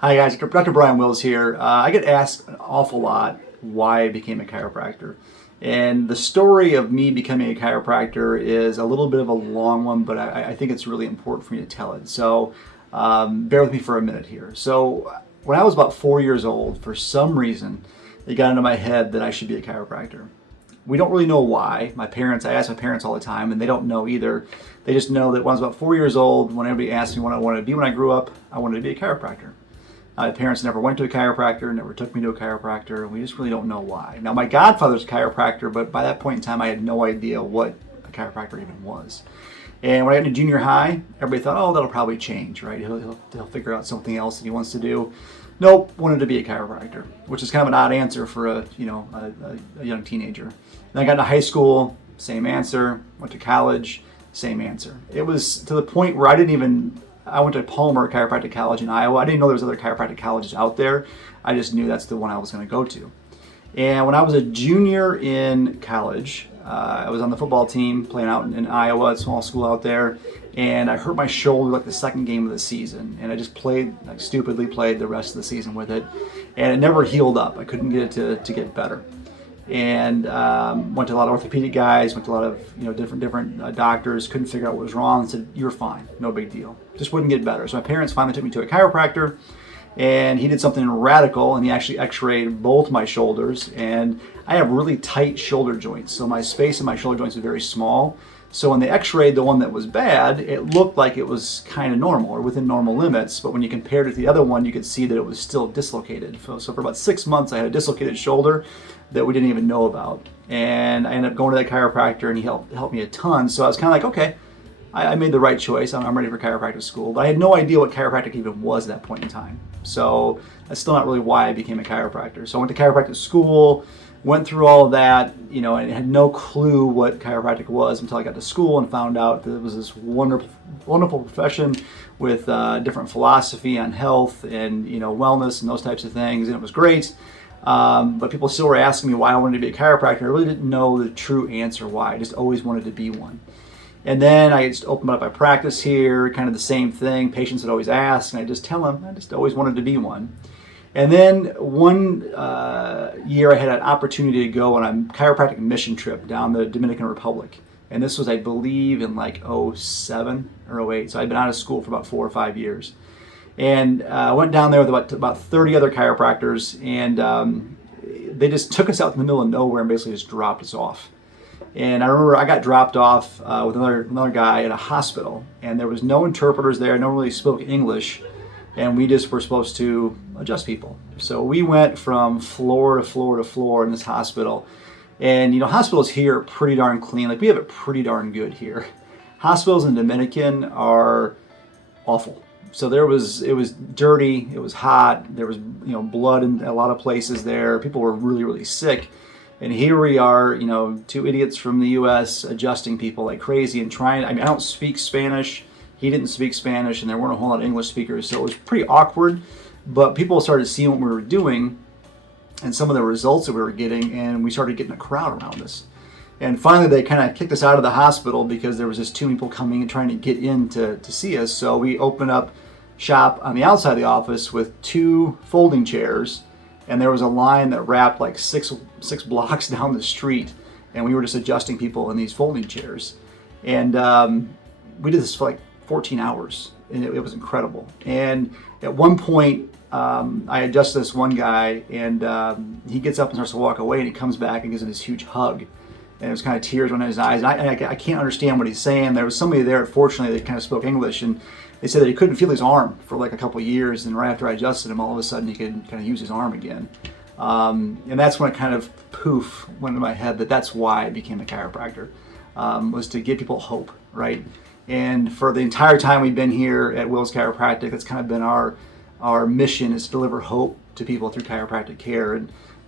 Hi guys, Dr. Bryan Wills here. I get asked an awful lot why I became a chiropractor. And the story of me becoming a chiropractor is a little bit of a long one, but I think it's really important for me to tell it. So bear with me for a minute here. So when I was about 4 years old, for some reason, it got into my head that I should be a chiropractor. We don't really know why. I ask my parents all the time, and they don't know either. They just know that when I was about 4 years old, when everybody asked me what I wanted to be when I grew up, I wanted to be a chiropractor. My parents never went to a chiropractor, never took me to a chiropractor, and we just really don't know why. Now, my godfather's a chiropractor, but by that point in time, I had no idea what a chiropractor even was. And when I got into junior high, everybody thought, oh, that'll probably change, right? He'll figure out something else that he wants to do. Nope, wanted to be a chiropractor, which is kind of an odd answer for a young teenager. Then I got into high school, same answer. Went to college, same answer. It was to the point where I went to Palmer Chiropractic College in Iowa. I didn't know there was other chiropractic colleges out there. I just knew that's the one I was going to go to. And when I was a junior in college, I was on the football team playing out in Iowa, a small school out there, and I hurt my shoulder like the second game of the season. And I just stupidly played the rest of the season with it, and it never healed up. I couldn't get it to get better. And went to a lot of orthopedic guys, went to a lot of different doctors, couldn't figure out what was wrong, said, you're fine, no big deal. Just wouldn't get better. So my parents finally took me to a chiropractor, and he did something radical, and he actually x-rayed both my shoulders, and I have really tight shoulder joints, so my space in my shoulder joints is very small. So when they x-rayed the one that was bad, it looked like it was kind of normal or within normal limits, but when you compared it to the other one, you could see that it was still dislocated. So for about 6 months, I had a dislocated shoulder that we didn't even know about. And I ended up going to that chiropractor, and he helped me a ton. So I was kind of like, okay, I made the right choice. I'm ready for chiropractic school. But I had no idea what chiropractic even was at that point in time. So that's still not really why I became a chiropractor. So I went to chiropractic school, went through all of that, and had no clue what chiropractic was until I got to school and found out that it was this wonderful profession with different philosophy on health and wellness and those types of things, and it was great. But people still were asking me why I wanted to be a chiropractor. I really didn't know the true answer why. I just always wanted to be one. And then I just opened up my practice here, kind of the same thing. Patients would always ask, and I just tell them I just always wanted to be one. And then one year I had an opportunity to go on a chiropractic mission trip down the Dominican Republic. And this was, I believe, in like '07 or '08. So I'd been out of school for about 4 or 5 years. And I went down there with about 30 other chiropractors, and they just took us out in the middle of nowhere and basically just dropped us off. And I remember I got dropped off with another guy at a hospital, and there was no interpreters there, no one really spoke English, and we just were supposed to adjust people. So we went from floor to floor to floor in this hospital. And hospitals here are pretty darn clean. Like, we have it pretty darn good here. Hospitals in Dominican are awful. So it was dirty, it was hot, there was blood in a lot of places there. People were really, really sick. And here we are, two idiots from the US adjusting people like crazy and I don't speak Spanish. He didn't speak Spanish, and there weren't a whole lot of English speakers, so it was pretty awkward. But people started seeing what we were doing and some of the results that we were getting, and we started getting a crowd around us. And finally, they kind of kicked us out of the hospital because there was just too many people coming and trying to get in to see us. So we opened up shop on the outside of the office with 2 folding chairs, and there was a line that wrapped like six blocks down the street, and we were just adjusting people in these folding chairs. And we did this for like 14 hours, and it was incredible. And at one point, I adjusted this one guy, and he gets up and starts to walk away, and he comes back and gives him this huge hug. And it was kind of tears running in his eyes. And I can't understand what he's saying. There was somebody there, fortunately, that kind of spoke English, and they said that he couldn't feel his arm for like a couple of years, and right after I adjusted him, all of a sudden he could kind of use his arm again. And that's when it kind of went into my head that that's why I became a chiropractor, was to give people hope, right? And for the entire time we've been here at Wills Chiropractic, that's kind of been our mission, is to deliver hope to people through chiropractic care.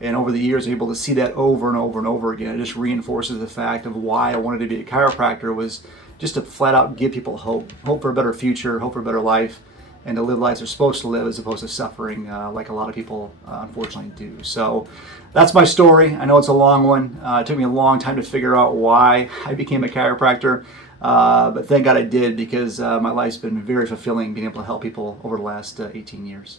And over the years, I'm able to see that over and over and over again. It just reinforces the fact of why I wanted to be a chiropractor, was just to flat out give people hope for a better future, hope for a better life, and to live lives they're supposed to live as opposed to suffering like a lot of people unfortunately do. So that's my story. I know it's a long one. It took me a long time to figure out why I became a chiropractor. But thank God I did, because my life's been very fulfilling being able to help people over the last 18 years.